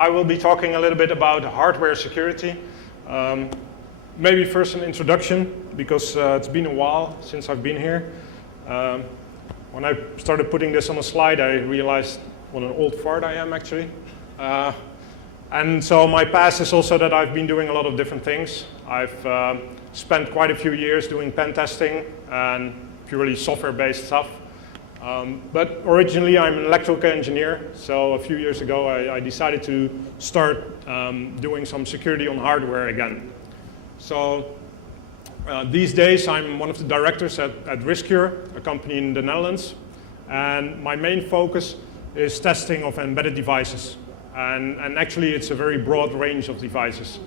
I will be talking a little bit about hardware security. Maybe first an introduction, because it's been a while since I've been here. When I started putting this on a slide, I realized what an old fart I am, actually. And so my past is also that I've been doing a lot of different things. I've spent quite a few years doing pen testing and purely software-based stuff. But originally I'm an electrical engineer, so a few years ago I decided to start doing some security on hardware again. So these days I'm one of the directors at Riscure, a company in the Netherlands, and my main focus is testing of embedded devices. And actually it's a very broad range of devices.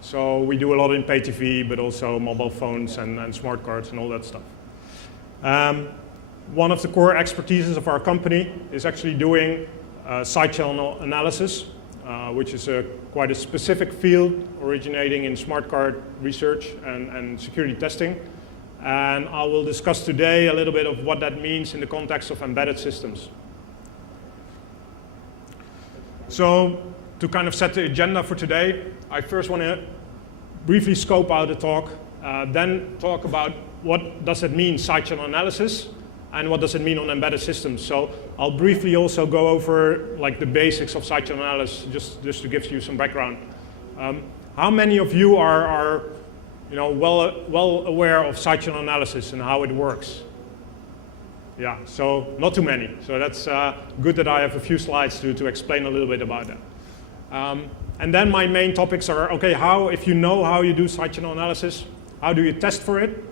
So we do a lot in pay TV, but also mobile phones and smart cards and all that stuff. One of the core expertises of our company is actually doing side channel analysis, which is quite a specific field originating in smart card research and security testing. And I will discuss today a little bit of what that means in the context of embedded systems. So to kind of set the agenda for today, I first want to briefly scope out the talk, then talk about what does it mean, side channel analysis, and what does it mean on embedded systems. So I'll briefly also go over like the basics of side channel analysis, just to give you some background. How many of you are well aware of side channel analysis and how it works? Yeah, so not too many. So that's good that I have a few slides to explain a little bit about that. And then my main topics are, okay, if you know how you do side channel analysis, how do you test for it?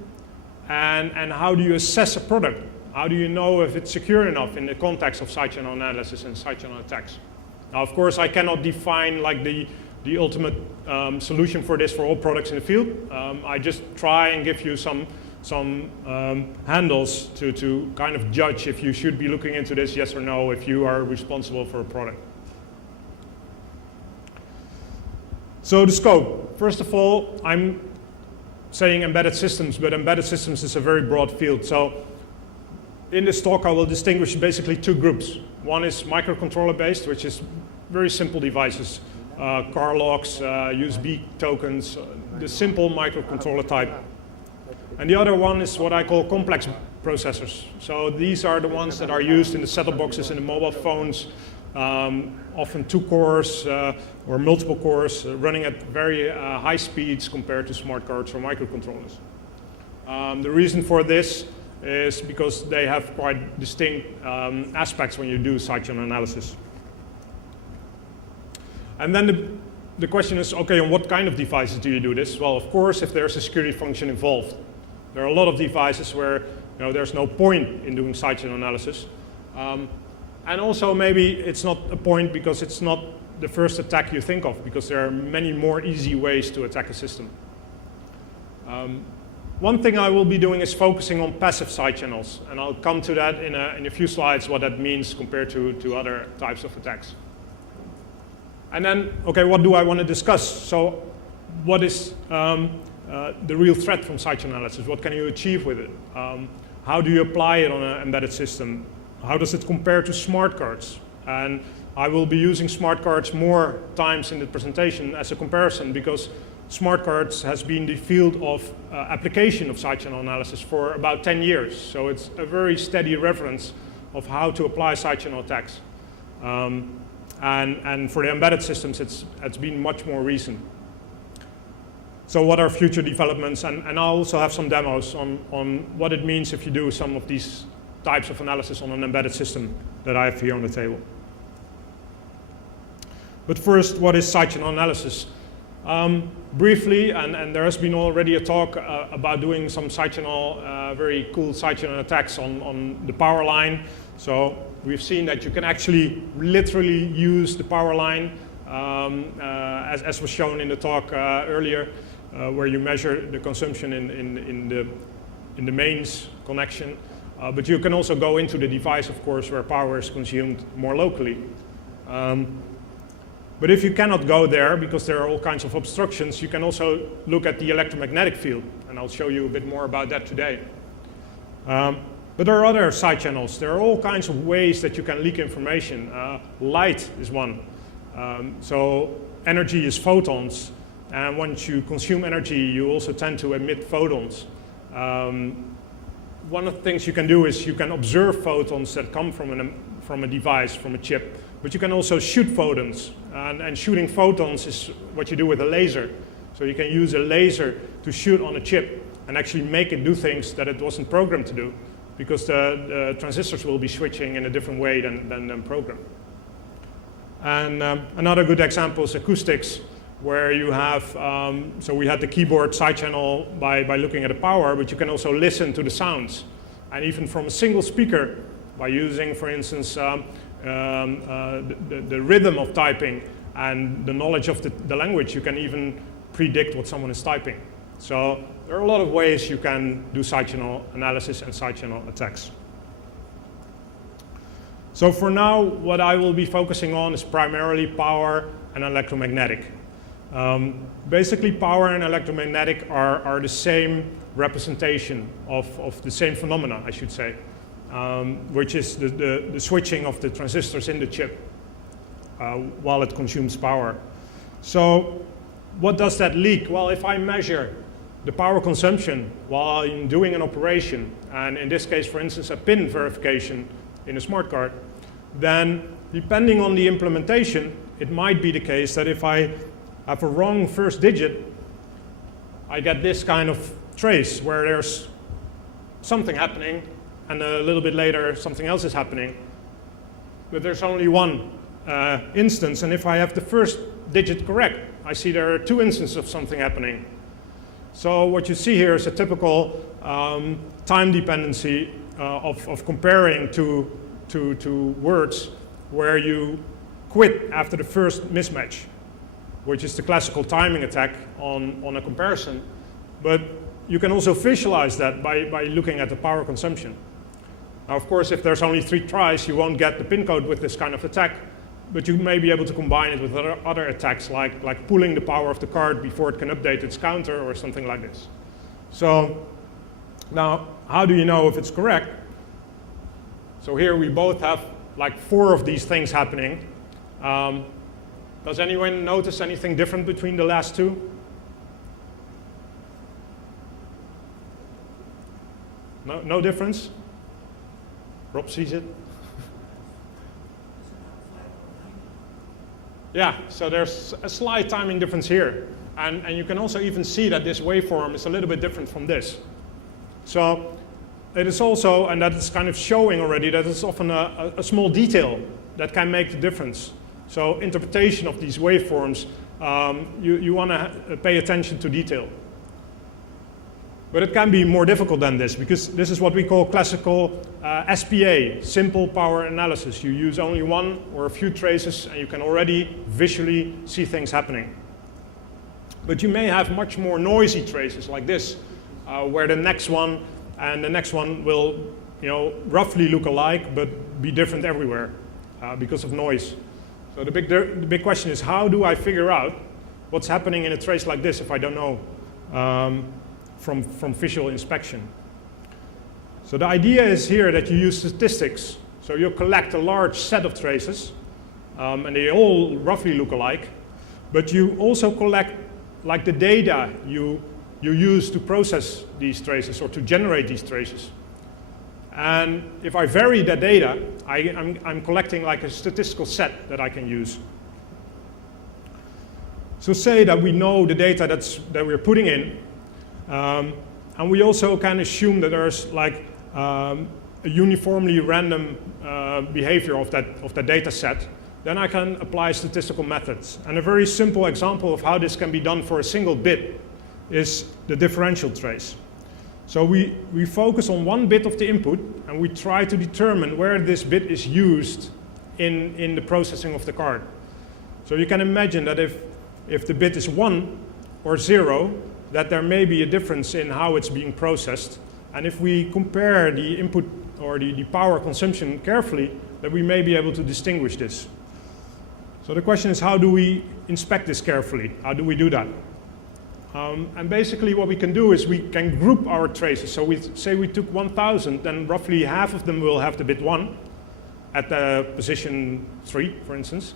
And how do you assess a product? How do you know if it's secure enough in the context of side channel analysis and side channel attacks? Now, of course, I cannot define like the ultimate solution for this for all products in the field. I just try and give you some handles to kind of judge if you should be looking into this, yes or no, if you are responsible for a product. So the scope. First of all, I'm saying embedded systems, but embedded systems is a very broad field. So in this talk, I will distinguish basically two groups. One is microcontroller based, which is very simple devices, car locks, USB tokens, the simple microcontroller type. And the other one is what I call complex processors. So these are the ones that are used in the set-top boxes in the mobile phones, often 2 cores or multiple cores, running at very high speeds compared to smart cards or microcontrollers. The reason for this is because they have quite distinct aspects when you do side channel analysis. And then the question is, okay, on what kind of devices do you do this? Well, of course, if there's a security function involved. There are a lot of devices where there's no point in doing side channel analysis. And also maybe it's not a point because it's not the first attack you think of, because there are many more easy ways to attack a system. One thing I will be doing is focusing on passive side channels, and I'll come to that in a few slides, what that means compared to other types of attacks. And then, okay, what do I want to discuss? So what is the real threat from side channel analysis? What can you achieve with it? How do you apply it on an embedded system? How does it compare to smart cards? And I will be using smart cards more times in the presentation as a comparison, because smart cards has been the field of application of side channel analysis for about 10 years. So it's a very steady reference of how to apply side channel attacks. And for the embedded systems, it's been much more recent. So what are future developments? And I'll also have some demos on what it means if you do some of these types of analysis on an embedded system that I have here on the table. But first, what is side channel analysis? Briefly, and there has been already a talk about doing some side channel, very cool side channel attacks on the power line. So we've seen that you can actually literally use the power line, as was shown in the talk earlier, where you measure the consumption in the mains connection. But you can also go into the device, of course, where power is consumed more locally. But if you cannot go there, because there are all kinds of obstructions, you can also look at the electromagnetic field, and I'll show you a bit more about that today. But But there are other side channels. There are all kinds of ways that you can leak information. Light is one. So energy is photons. And once you consume energy, you also tend to emit photons. One of the things you can do is you can observe photons that come from a device, from a chip. But you can also shoot photons. And shooting photons is what you do with a laser. So you can use a laser to shoot on a chip and actually make it do things that it wasn't programmed to do, because the transistors will be switching in a different way than programmed. And another good example is acoustics, where you have, so we had the keyboard side channel by looking at the power, but you can also listen to the sounds. And even from a single speaker, by using, for instance, the rhythm of typing and the knowledge of the language, you can even predict what someone is typing. So there are a lot of ways you can do side channel analysis and side channel attacks. So for now, what I will be focusing on is primarily power and electromagnetic. Basically, power and electromagnetic are the same representation of the same phenomena, I should say, which is the switching of the transistors in the chip while it consumes power. So what does that leak? Well, if I measure the power consumption while I'm doing an operation, and in this case, for instance, a pin verification in a smart card, then depending on the implementation, it might be the case that if I have a wrong first digit, I get this kind of trace where there's something happening, and a little bit later something else is happening. But there's only one instance, and if I have the first digit correct, I see there are two instances of something happening. So what you see here is a typical time dependency of comparing to words where you quit after the first mismatch, which is the classical timing attack on a comparison. But you can also visualize that by looking at the power consumption. Now, of course, if there's only 3 tries, you won't get the pin code with this kind of attack, but you may be able to combine it with other attacks, like pulling the power of the card before it can update its counter or something like this. So now, how do you know if it's correct? So here we both have like 4 of these things happening. Does anyone notice anything different between the last 2? No difference? Rob sees it. Yeah, so there's a slight timing difference here. And you can also even see that this waveform is a little bit different from this. So it is also, and that is kind of showing already, that it's often a small detail that can make the difference. So interpretation of these waveforms, you want to pay attention to detail. But it can be more difficult than this, because this is what we call classical SPA, simple power analysis. You use only one or a few traces, and you can already visually see things happening. But you may have much more noisy traces like this, where the next one and the next one will, roughly look alike, but be different everywhere because of noise. So the big question is, how do I figure out what's happening in a trace like this if I don't know from visual inspection? So the idea is here that you use statistics. So you collect a large set of traces, and they all roughly look alike, but you also collect like the data you use to process these traces or to generate these traces. And if I vary that data, I'm collecting like a statistical set that I can use. So say that we know the data that we're putting in, and we also can assume that there's like a uniformly random behavior of that data set. Then I can apply statistical methods. And a very simple example of how this can be done for a single bit is the differential trace. So we focus on one bit of the input, and we try to determine where this bit is used in the processing of the card. So you can imagine that if the bit is 1 or 0, that there may be a difference in how it's being processed. And if we compare the input or the power consumption carefully, that we may be able to distinguish this. So the question is, how do we inspect this carefully? How do we do that? And basically what we can do is we can group our traces. So we say we took 1,000, then roughly half of them will have the bit 1 at the position 3, for instance.